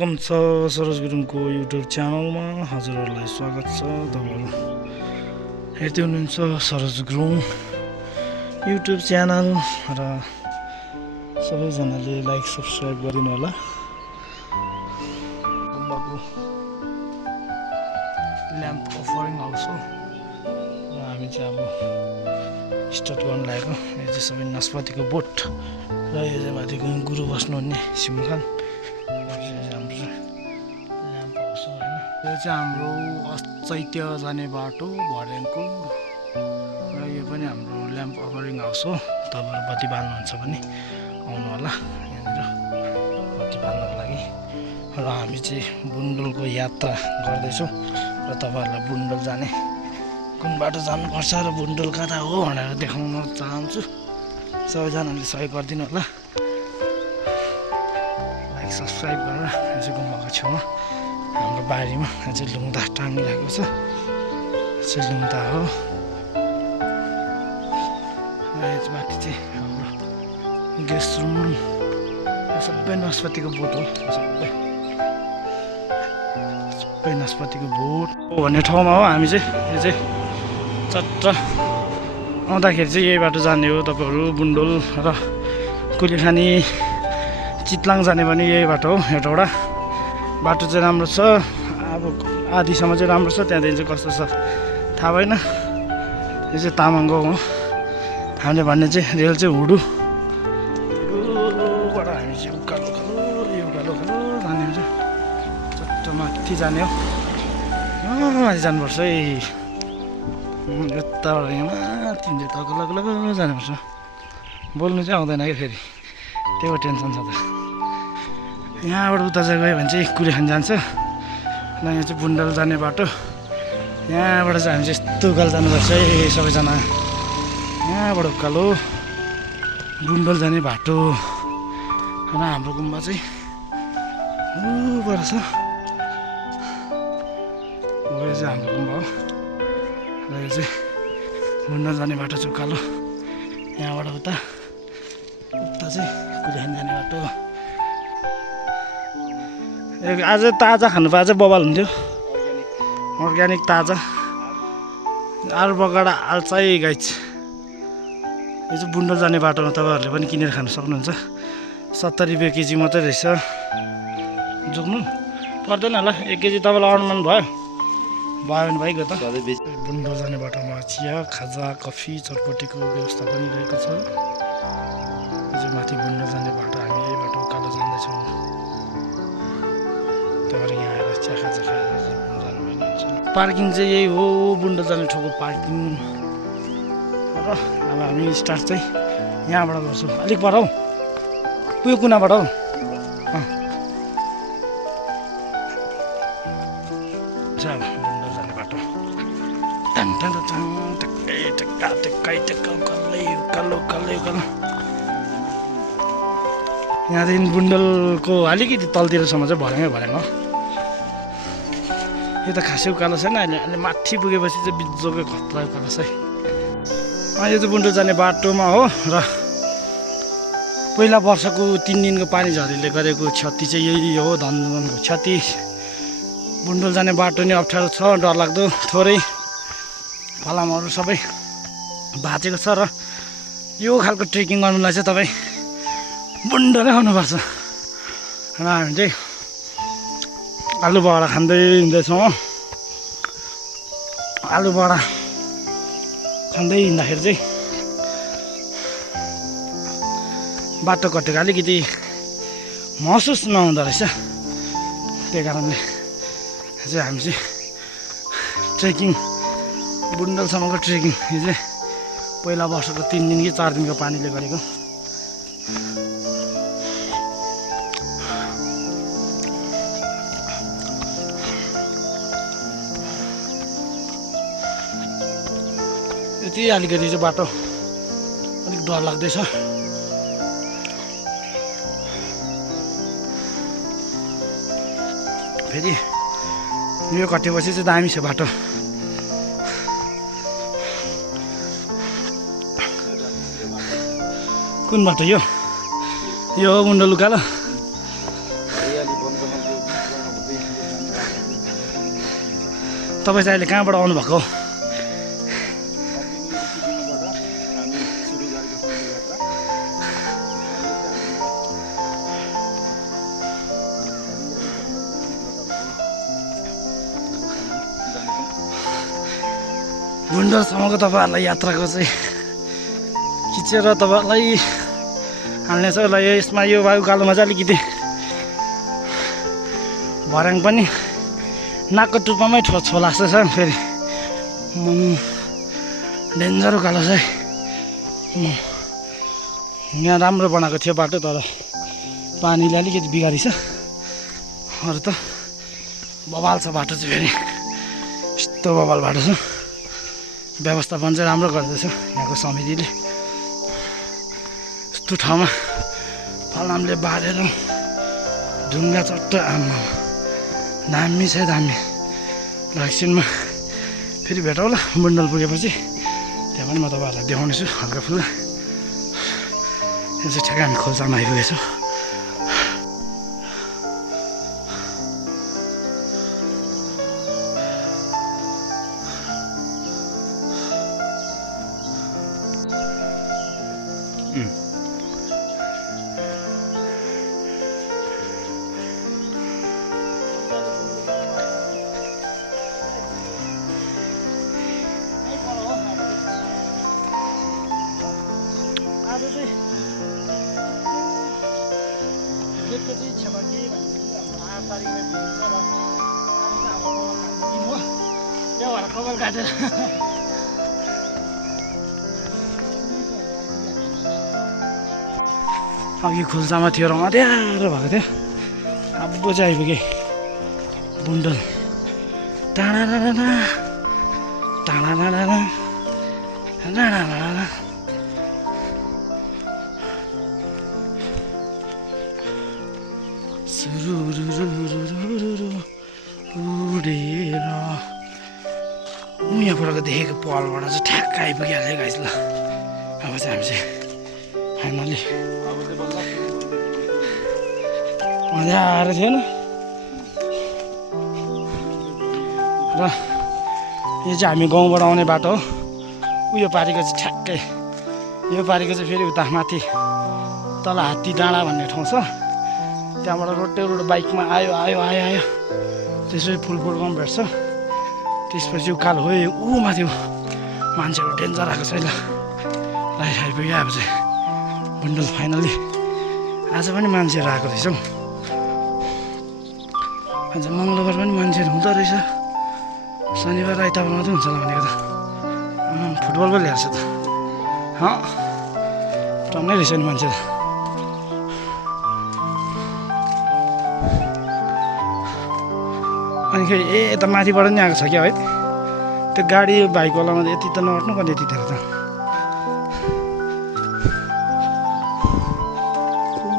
Welcome छ सरोज गुरुङको YouTube च्यानलमा हजुरहरूलाई स्वागत छ। तपाईहरु हेर्दै हुनुहुन्छ सरोज गुरुङ युट्युब च्यानल र सबैजनाले लाइक सब्स्क्राइब गरिदिनु होला। गुम्बाको ल्याम्प अफरिङ हाउस हो र हामी चाहिँ अब स्टार्ट गर्न लागेको। यो चाहिँ सबै नास्पातीको बोट र यो चाहिँ माथि गुरु बस्नुहुने सिमखान। यो चाहिँ हाम्रो चैत्य जाने बाटो भर्याङको र यो पनि हाम्रो ल्याम्प अफरिङ हाउस हो। तपाईँहरू बत्ती बाल्नुहुन्छ भने आउनु होला यहाँनिर बत्ती बाल्नको लागि। र हामी चाहिँ बुन्डुलको यात्रा गर्दैछौँ र तपाईँहरूलाई बुन्डुल जाने कुन बाटो जानुपर्छ र बुन्डुल कता हो भनेर देखाउन चाहन्छु। सबैजनाले सहयोग गरिदिनु होला, लाइक सब्सक्राइब गरेर। यो चाहिँ गुम्बाको छेउमा हाम्रो बारीमा अझै लुङ्दा टाँगिरहेको छ। चाहिँ लुङ्दा हो र यस माथि चाहिँ हाम्रो गेस्ट रुम। सबै नास्पातीको बोट हो, सबै नास्पातीको बोट भन्ने ठाउँमा हो हामी चाहिँ। यो चाहिँ चट्ट आउँदाखेरि चाहिँ यही बाटो जाने हो। तपाईँहरू बुन्डुल र कुलेखानी चितलाङ जाने पनि यही बाटो हो। एउटा बाटो चाहिँ राम्रो छ, अब आधीसम्म चाहिँ राम्रो छ, त्यहाँदेखि चाहिँ कस्तो छ थाहा भएन। यो चाहिँ तामाङ गाउँ हो। हामीले भन्ने चाहिँ रेल चाहिँ हुडु योबाट हामी चाहिँ उकालो उकालो जाने हुन्छ। चट्ट माथि जाने हो, माथि जानुपर्छ है। यताबाट यहाँ माथि तल जानुपर्छ। बोल्नु चाहिँ आउँदैन कि फेरि, त्यही टेन्सन छ त। यहाँबाट उता चाहिँ गयो भने चाहिँ कुलेखानी जान्छ र यहाँ चाहिँ बुन्डल जाने बाटो। यहाँबाट चाहिँ हामी चाहिँ यस्तो उकालो जानुपर्छ है सबैजना। यहाँबाट उकालो बुन्डल जाने बाटो र हाम्रो गुम्बा चाहिँ ऊबाट छ। यो चाहिँ हाम्रो गुम्बा हो र यो चाहिँ बुन्डल जाने बाटो चाहिँ उकालो। यहाँबाट उता चाहिँ कुलेखानी जाने बाटो। आज ताजा खानु पाए चाहिँ बबाल हुन्थ्यो, अर्ग्यानिक ताजा। आलु बगडा आल्छै गाइज। यो चाहिँ बुन्डल जाने बाटोमा तपाईँहरूले पनि किनेर खानु सक्नुहुन्छ। 70 रुपियाँ केजी मात्रै रहेछ। जोग्नु पर्दैन होला, 1 केजी तपाईँलाई अनुमान भयो भने भइगयो त। बुन्डल जाने बाटोमा चिया, खाजा, कफी, चटपटीको व्यवस्था पनि रहेको छ। यो चाहिँ माथि बुन्डल जाने बाटो। हामी यही बाटो उकालो जाँदैछौँ। तपाईँहरू यहाँ आएर चिया खाजा खाएर जानुभएको। पार्किङ चाहिँ यही हो, बुन्डल जाने ठाउँको पार्किङ। र अब हामी स्टार्ट चाहिँ यहाँबाट गर्छौँ। अलिक पर हौ, उयो कुनाबाट हौ। बुन्डल जाने बाटो उकालो। यहाँदेखि बुन्डलको अलिकति तलतिरसम्म चाहिँ भर्याङ हो। यो त खासै उकालो छैन। अहिले माथि पुगेपछि चाहिँ बिजोकै खतरा उकालो छ है। यो चाहिँ बुन्डल जाने बाटोमा हो र पहिला वर्षको 3 दिनको पानी झरीले गरेको क्षति चाहिँ यही हो, धनको क्षति। बुन्डल जाने बाटो नि अप्ठ्यारो छ, डरलाग्दो। थोरै फलामहरू सबै भाँचेको छ र यो खालको ट्रेकिङ गर्नुलाई चाहिँ तपाईँ बुन्डलै आउनुपर्छ। र हामी चाहिँ आलु बगडा खाँदै हिँड्दैछौँ। आलु बगडा खाँदै हिँड्दाखेरि चाहिँ बाटो कटेको अलिकति महसुस नहुँदो रहेछ। त्यही कारणले चाहिँ हामी चाहिँ ट्रेकिङ, बुन्डलसम्मको ट्रेकिङ यो चाहिँ पहिला वर्षको 3 दिन कि 4 दिनको पानीले गरेको। यति अलिकति चाहिँ बाटो अलिक डर लाग्दैछ। फेरि यो कटेपछि चाहिँ दामी छ बाटो। कुन बाटो यो? यो बुन्डल उकालो। तपाईँ चाहिँ अहिले कहाँबाट आउनुभएको हो? बुन्डलसम्मको तपाईँहरूलाई यात्राको चाहिँ खिचेर तपाईँहरूलाई हाल्नेछ ल। यसमा यो उकालोमा चाहिँ अलिकति भर्याङ पनि नाकको टुप्पामै छोला जस्तो छ। फेरि डेन्जर उकालो छ है। यहाँ राम्रो बनाएको थियो बाटो, तर पानीले अलिकति बिगारिछ। अरू त बबाल छ बाटो चाहिँ। फेरि यस्तो बबाल बाटो छ। व्यवस्थापन चाहिँ राम्रो गर्दैछ यहाँको समितिले। यस्तो ठाउँमा फलामले बारेर ढुङ्गा चट्ट आमा दामी छ दामी। ल एकछिनमा फेरि भेटौँ ल बुन्डल पुगेपछि। त्यहाँ पनि म तपाईँहरूलाई देखाउनेछु हल्का फुल्का। यो चाहिँ ठ्याक्कै हामी खोल्सामा आइपुगेछौँ। गेटको चाहिँ छेउमा के भन्नुहुन्छ 8 तारिकमा भिड्छ र त्यो भएर कपाल काटेर अघि खुल्सामा थियो र अँध्यारो भएको थियो। अब चाहिँ आइपुगेँ बुन्डल। टाढा उडेर यहाँबाट देखेको पलबाट चाहिँ ठ्याक्क आइपुगिहाल्यो गाइस। ल अब चाहिँ हामी चाहिँ फाइनली अँध्यारो थिएन र यो चाहिँ हामी गाउँबाट आउने बाटो हो। उयो पारिको चाहिँ ठ्याक्कै यो पारिको चाहिँ फेरि उता माथि तल हात्ती डाँडा भन्ने ठाउँ छ। त्यहाँबाट रोटे रोड बाइकमा आयो आयो आयो आयो त्यसपछि फुलफुल गाउँ भेट्छ। त्यसपछि उकालो हो ऊ माथि मान्छेहरू डेन्जर आएको छ। ल आइपुग्यो अब चाहिँ बुन्डल फाइनली। आज पनि मान्छेहरू आएको रहेछ हौ। आज मङ्गलबार पनि मान्छेहरू हुँदो रहेछ। शनिबार आइतबार मात्रै हुन्छ होला भनेको त। फुटबल पो ल्याएको छ त। टन्नै रहेछ नि मान्छे त। अनि फेरि यता माथिबाट नि आएको छ क्या है। त्यो गाडी बाइकवालामा यति त नअट्नु पर्ने यतिखेर त।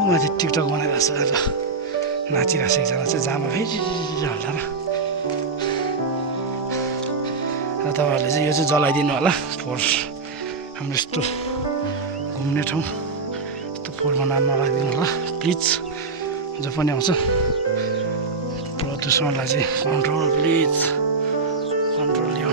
माथि टिकटक बनाइरहेको छ र नाचिरहेको छ एकजना चाहिँ जामा फेरि हाल्दा र तपाईँहरूले चाहिँ यो चाहिँ जलाइदिनु होला। फोहोर हाम्रो यस्तो घुम्ने ठाउँ यस्तो फोहोर बनाएर नराखिदिनु होला प्लिज। जो पनि आउँछ प्रदूषणलाई चाहिँ कन्ट्रोल प्लिज कन्ट्रोल। यो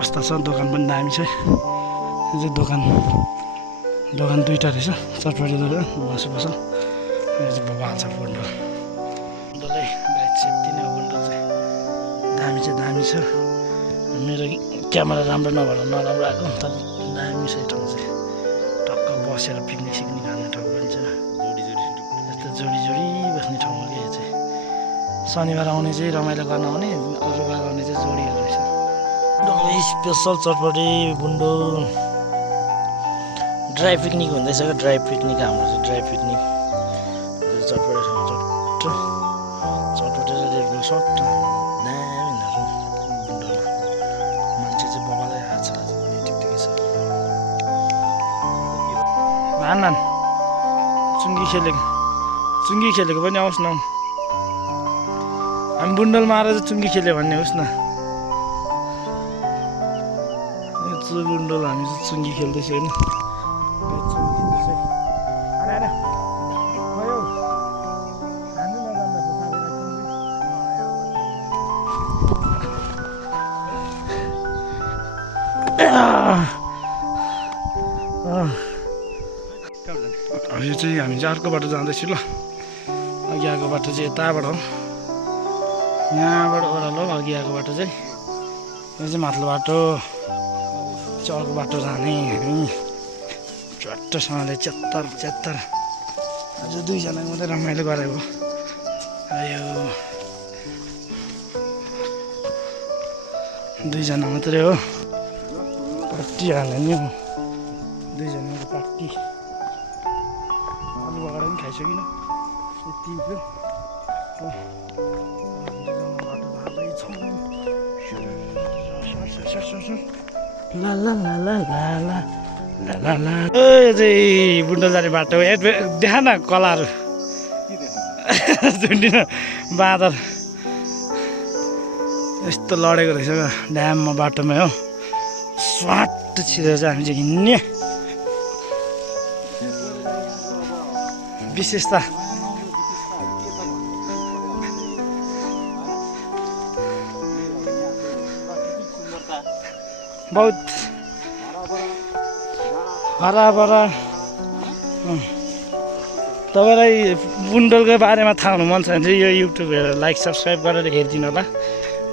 कस्ता छ दोकान पनि दामी छ। यो चाहिँ दोकान दुईवटा रहेछ। चटपटी दोकान मासु पसल। यो चाहिँ बबाल छ बुन्डल। बुन्डलै ब्याट सेफ्टी नै हो बुन्डल चाहिँ। दामी छ। मेरो क्यामेरा राम्रो नभएर नराम्रो आएको तर दामी छ ठाउँ चाहिँ। टक्क बसेर पिकनिक सिक्निक हाल्ने ठाउँ पनि छ। यस्तो जोडी बस्ने ठाउँ हो कि यो चाहिँ। शनिबार आउने चाहिँ रमाइलो गर्न आउने, अरू बार आउने चाहिँ जोडीहरू रहेछ। स्पेसल चटपटी बुन्डल ड्राई पिकनिक हुँदैछ क्या। ड्राई पिकनिक हाम्रो चाहिँ ड्राई पिकनिक चटपटी र रेड बुल सट दामी बुन्डलमा। मान्छे चाहिँ बबालै आएको छ आज पनि ठिकै छ। भान चुङ्गी खेलेको पनि आओस् न। हामी बुन्डलमा आएर चाहिँ चुङ्गी खेल्यो भन्ने होस् न। बुन्डल हामी चाहिँ चुङ्गी खेल्दैछ होइन। यो चाहिँ हामी चाहिँ अर्को बाटो जाँदैछु ल अघि आएको बाटो चाहिँ यताबाट हो यहाँबाट ओह्रालो अघि आएको बाटो चाहिँ यो चाहिँ माथिल्लो बाटो चाहिँ अर्को बाटो जाने हामी चट्टसँगले च्यात्तर आज दुईजनाको मात्रै रमाइलो गरेको आयो दुईजना मात्रै हो पार्टी हाल्ने नि हो दुईजनाको पार्टी आलु बगाएर पनि खाइसकिनँ यति थियो बाटो जाँदैछौँ ला ला ला ला ला ला ला ला ला यो चाहिँ बुन्डो जाने बाटो देखा न कलाहरू झुन्डिन बाँदर यस्तो लडेको रहेछ क्या ड्याममा बाटोमा हो स्वाट छिरेर चाहिँ हामी चाहिँ हिँड्ने विशेषता बहुत हराभरा तपाईँलाई बुन्डोलको बारेमा थाहा हुनु मन छ भने चाहिँ यो युट्युब हेरेर लाइक सब्सक्राइब गरेर हेरिदिनु होला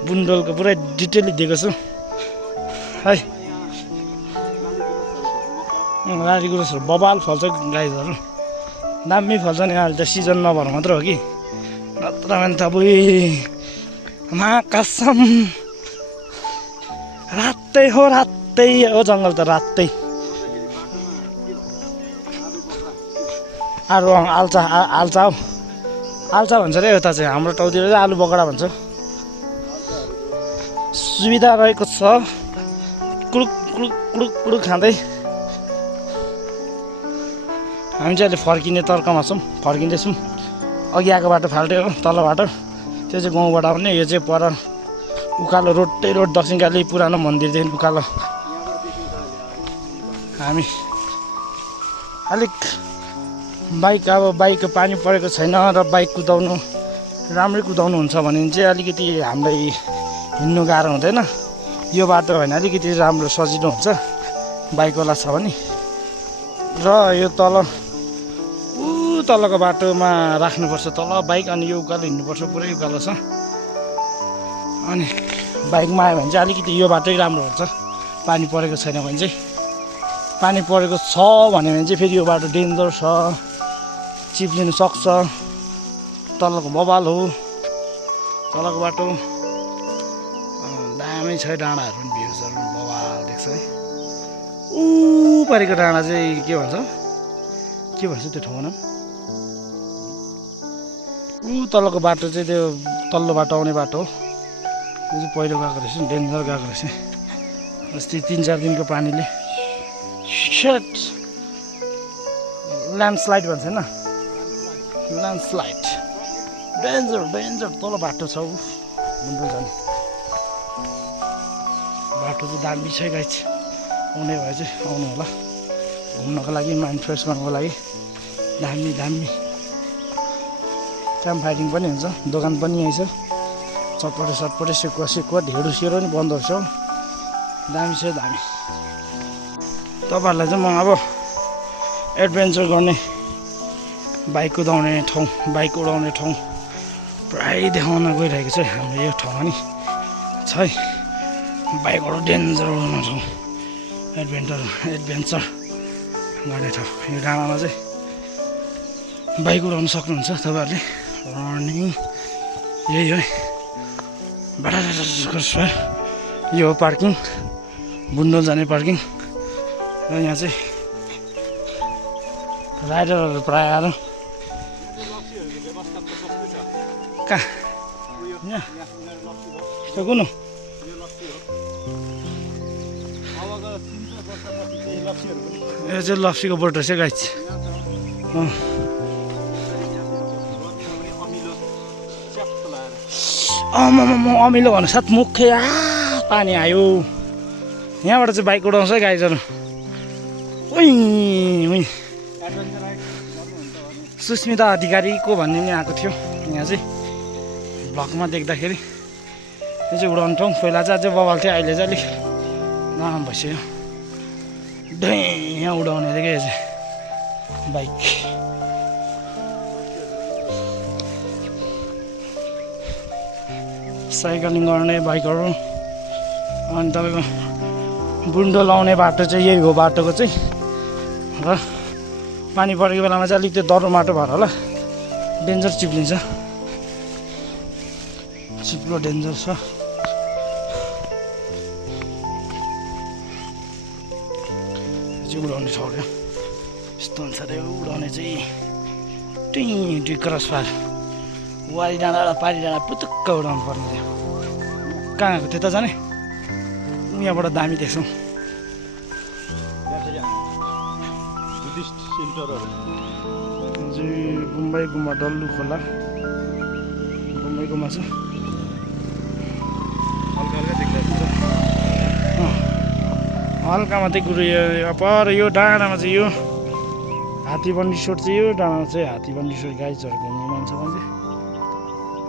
बुन्डोलको पुरै डिटेलली दिएको छु है रारी गुरसहरू बबाल फल्छ गाईहरू दामी फल्छ नि अहिले त सिजन नभएर मात्र हो कि नत्र भने त अब महाकासम रातै हो जङ्गल त रातै आलु आल्चा हौ आल्चा भन्छ रे यता चाहिँ हाम्रो ठाउँतिर चाहिँ आलु बगडा भन्छ सुविधा रहेको छ कुडुक कुडुक कुडुक कुडुक खाँदै हामी चाहिँ अहिले फर्किने तर्कमा छौँ फर्किँदैछौँ अघि आएको बाटो फाल्टै हो तल बाटो त्यो चाहिँ गाउँबाट आउने यो चाहिँ पर उकालो रोडै रोड दक्षिणकाली पुरानो मन्दिरदेखि उकालो हामी अलिक बाइक पानी परेको छैन र बाइक कुदाउनु राम्रै कुदाउनु हुन्छ भने चाहिँ अलिकति हामीलाई हिँड्नु गाह्रो हुँदैन यो बाटो होइन अलिकति राम्रो सजिलो हुन्छ बाइकवाला छ भने र यो तलको बाटोमा राख्नुपर्छ तल बाइक अनि यो उकालो हिँड्नुपर्छ पुरै उकालो छ अनि बाइकमा आयो भने चाहिँ अलिकति यो बाटै राम्रो हुन्छ पानी परेको छैन भने चाहिँ पानी परेको छ भन्यो भने चाहिँ फेरि यो बाटो डेन्जर छ चिप्लिनु सक्छ तलको बबाल हो तलको बाटो दामी छ डाँडाहरू पनि भ्युजहरू पनि बबाल देख्छ है पारिको डाँडा चाहिँ के भन्छ त्यो ठाउँमा नाम तलको बाटो चाहिँ त्यो तल्लो बाटो आउने बाटो हो त्यो चाहिँ पहिरो गएको रहेछ डेन्जर गएको रहेछ अस्ति 3-4 दिनको पानीले ल्यान्डस्लाइड भन्छ होइन ल्यान्डस्लाइड डेन्जर तल बाटो छ बुन्डोल जाने बाटो चाहिँ दामी छ गाइस आउने भए चाहिँ आउनु होला घुम्नको लागि माइन्ड फ्रेस गर्नको लागि दामी क्याम्प फाइटिङ पनि हुन्छ दोकान पनि यही छ चटपटे सेकुवा ढेँडो सेरो नि बन्दो रहेछ दामी छ दामी तपाईँहरूलाई चाहिँ म अब एडभेन्चर गर्ने बाइक कुदाउने ठाउँ बाइक उडाउने ठाउँ प्राय देखाउन गइरहेको छ हाम्रो यो ठाउँमा नि छ है बाइकहरू डेन्जर उडाउने ठाउँ एडभेन्चर गर्ने ठाउँ यो डाँडामा चाहिँ बाइक उडाउन सक्नुहुन्छ तपाईँहरूले रनिङ यही हो यो हो पार्किङ बुन्डोल जाने पार्किङ र यहाँ चाहिँ राइडरहरू प्राय आएर कहाँ यहाँ कुन यो चाहिँ लप्सीको बोट रहेछ गाइस अमिलो भन्नु साथ मुखै पानी आयो यहाँबाट चाहिँ बाइक उडाउँछ है गाइजहरू उही सुस्मिता अधिकारीको भन्ने नि आएको थियो यहाँ चाहिँ भ्लगमा देख्दाखेरि यो चाहिँ उडाउने ठाउँ पहिला चाहिँ अझै बबाल थियो अहिले चाहिँ अलिक लामो भइसक्यो यहाँ उडाउने रे क्या बाइक साइक्लिङ गर्ने बाइकहरू अनि तपाईँको बुन्डो लाउने बाटो चाहिँ यही हो बाटोको चाहिँ र पानी परेको बेलामा चाहिँ अलिक त्यो दह्रो माटो भएर होला डेन्जर चिप्लिन्छ चिप्लो डेन्जर छ उडाउने ठाउँ क्या यस्तो हुन्छ अरे उडाउने चाहिँ टुई क्रस पार वारी डाँडा पारी डाँडा पुतुक्क उडाउनु पर्ने थियो कहाँ गएको त्यता जाने यहाँबाट दामी देख्छौँ बुम्बाई गुम्बा डल्लु खोला बुम्बाई गुम्बा छ हल्का मात्रै कुरो यो पर यो डाँडामा चाहिँ यो हात्तीबन्दी सोट चाहिँ यो डाँडामा चाहिँ हात्तीबन्दी सोट गाइजहरू घुम्ने मान्छ मान्छे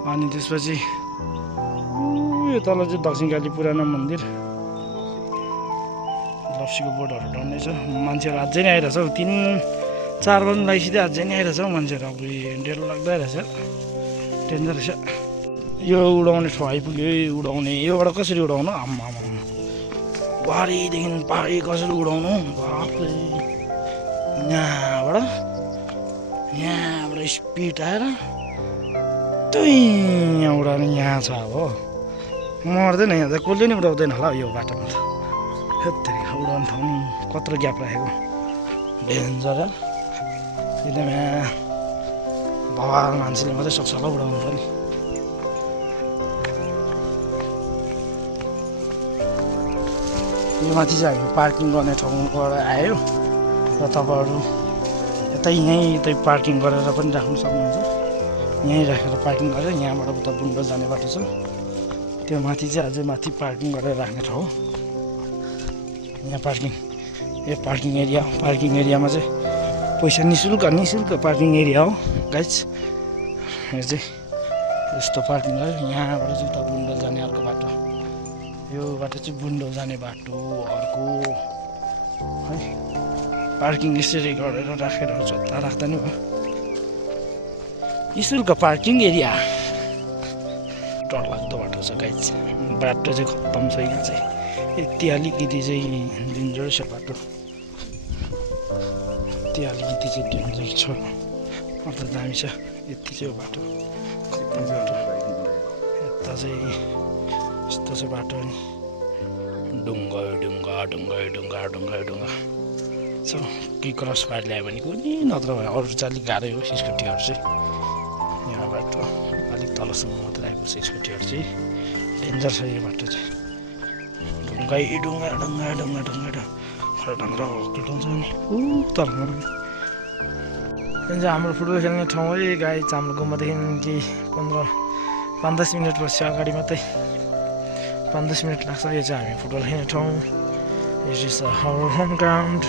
अनि त्यसपछि यो तल चाहिँ दक्षिणकाली पुरानो मन्दिर लप्सीको बोटहरू डल्लै छ मान्छेहरू अझै नै आइरहेछ हौ 3-4 बजी लगाइसिधै अझै नै आइरहेछ हौ मान्छेहरू अब डेलो लाग्दै रहेछ डेन्जर रहेछ यो उडाउने ठाउँ आइपुग्यो उडाउने योबाट कसरी उडाउनु आम्मा बारीदेखि पारी कसरी उडाउनु बाफले यहाँबाट स्पिड आएर यहाँ उडाउने यहाँ छ अब मर्दैन यहाँ त कसले नि उडाउँदैन होला यो बाटोमा त हेत्तेरी उडाउने ठाउँ नि कत्रो ग्याप राखेको डेन्जर एकदम यहाँ भवाल मान्छेले मात्रै सक्छ होला उडाउनु पनि यो माथि चाहिँ हामी पार्किङ गर्ने ठाउँबाट आयो र तपाईँहरू यतै पार्किङ गरेर पनि राख्नु सक्नुहुन्छ यहीँ राखेर पार्किङ गरेर यहाँबाट उता बुन्डो जाने बाटो छ त्यो माथि चाहिँ अझै माथि पार्किङ गरेर राख्ने ठाउँ यहाँ पार्किङ एरियामा चाहिँ पैसा निःशुल्क पार्किङ एरिया हो गाइज यो चाहिँ यस्तो पार्किङ गरेर यहाँबाट चाहिँ उता बुन्डो जाने अर्को बाटो यो बाटो चाहिँ बुन्डो जाने बाटो अर्को है पार्किङ यसरी गरेर राखेर जता राख्दा नि भयो निःशुल्क पार्किङ एरिया डरलाग्दो बाटो छ गाइज बाटो चाहिँ खत्तम छ यहाँ चाहिँ यति अलिकति चाहिँ डेन्जर छ बाटो यति अलिकति चाहिँ डेन्जर छ अन्त दामी छ यति चाहिँ बाटो खत्तम बाटो यता चाहिँ यस्तो छ बाटो नि ढुङ्गा छ कि क्रस पार ल्यायो भने कुनै नत्र भने अरू चाहिँ अलिक गाह्रै हो स्कुटीहरू चाहिँ यहाँ बाटो अलिक तलसम्म मात्रै आइपुग्छ स्कुटीहरू चाहिँ डेन्जर छ यो बाटो चाहिँ ढुङ्गा खरडङ्ग्रा कुल्टाउँछ नि तल चाहिँ हाम्रो फुटबल खेल्ने ठाउँ है गाई हाम्रो गुम्बादेखि केही 5-10 मिनट बस्यो अगाडि मात्रै 5-10 मिनट लाग्छ यो चाहिँ हामी फुटबल खेल्ने ठाउँ it is our home ground